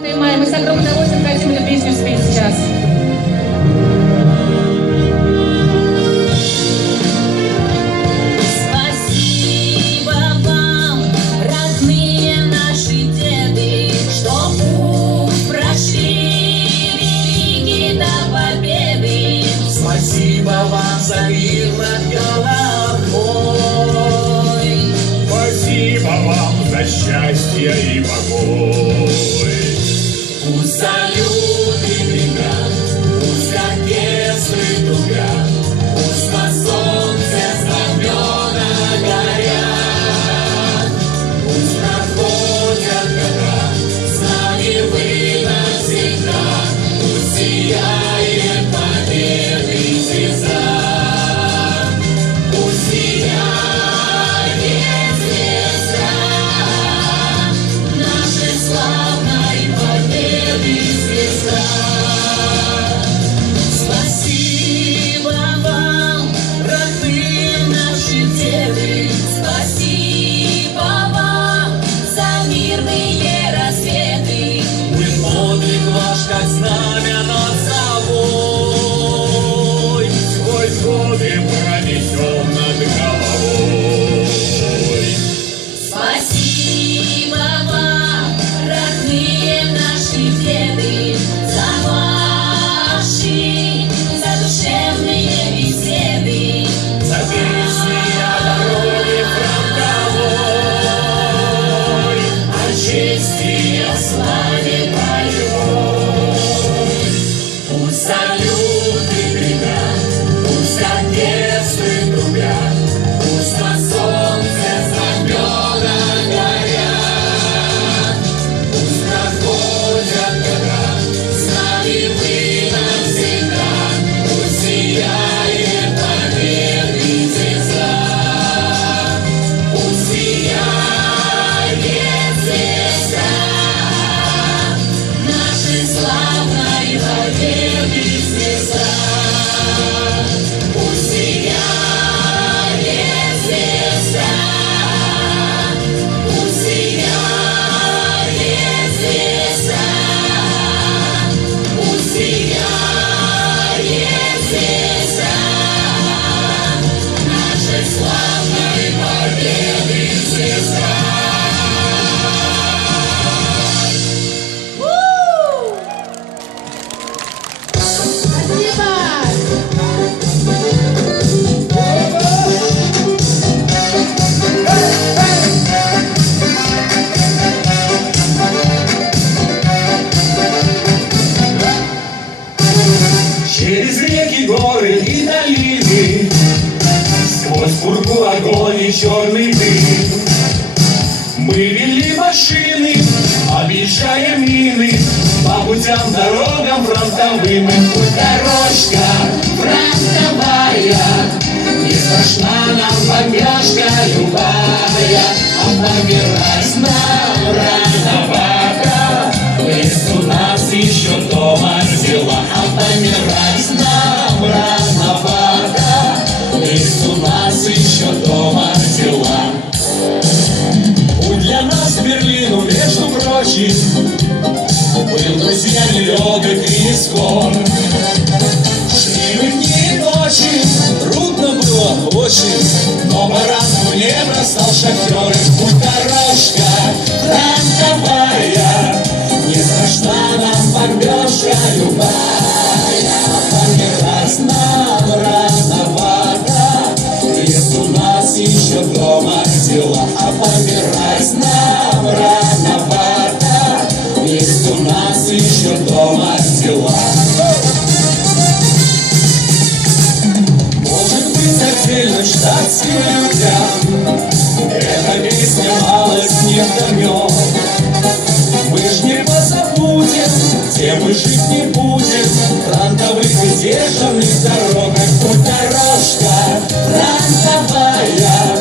Мы с огромным удовольствием хотим эту песню спеть сейчас. Спасибо вам, родные наши деды, что путь прошли великий до победы. Спасибо вам за мир над головой. Спасибо вам за счастье и покой. Пусть салюты гремят, пусть оркестры трубят, пусть на солнце знамена горят. Пусть проходят года, с нами вы навсегда, пусть сияет победы звезда. Пусть сияет звезда нашей славной победы звезда. Спасибо вам, родные наши деды, спасибо вам за мирные рассветы. Мы подвиг ваш, как знамя над собой, Сквозь годы пронесем над головой. Спасибо вам, родные наши деды, за ваши задушевные беседы. за песни о дороге фронтовой, о чести и о славе боевой. Пусть салюты гремят, пусть оркестры трубят, пусть на солнце знамена горят. Пусть проходят года, с нами вы навсегда, пусть сияет победы звезда. Пусть сияет звезда нашей славной победы звезда. Пусть сияет звезда, пусть сияет звезда, пусть сияет звезда нашей славной победы звезда. Через реки, горы и долины, сквозь пургу, огонь и черный дым, мы вели машины, объезжая мины, по путям, дорогам фронтовым. И путь дорожка фронтовая, не страшна нам бомбежка любая, а помирать нам рановато, есть у нас еще дома дела. А помирать нам рановато, есть у нас еще дома дела. Путь для нас к Берлину, между прочим, был, друзья, нелегок и не скор. Шли мы дни и ночи, трудно было очень, но баранку не бросал шофер. И путь дорожка фронтовая, не страшна нам бомбежка любая. Помирать нам рановато, есть у нас еще дома дела. А помирать нам рановато, есть у нас еще дома дела. Может быть, отдельно штатским людям эта песня малость не вдомет. Мы ж не позабудем, где мы жить не будем, фронтовых и державных дорог.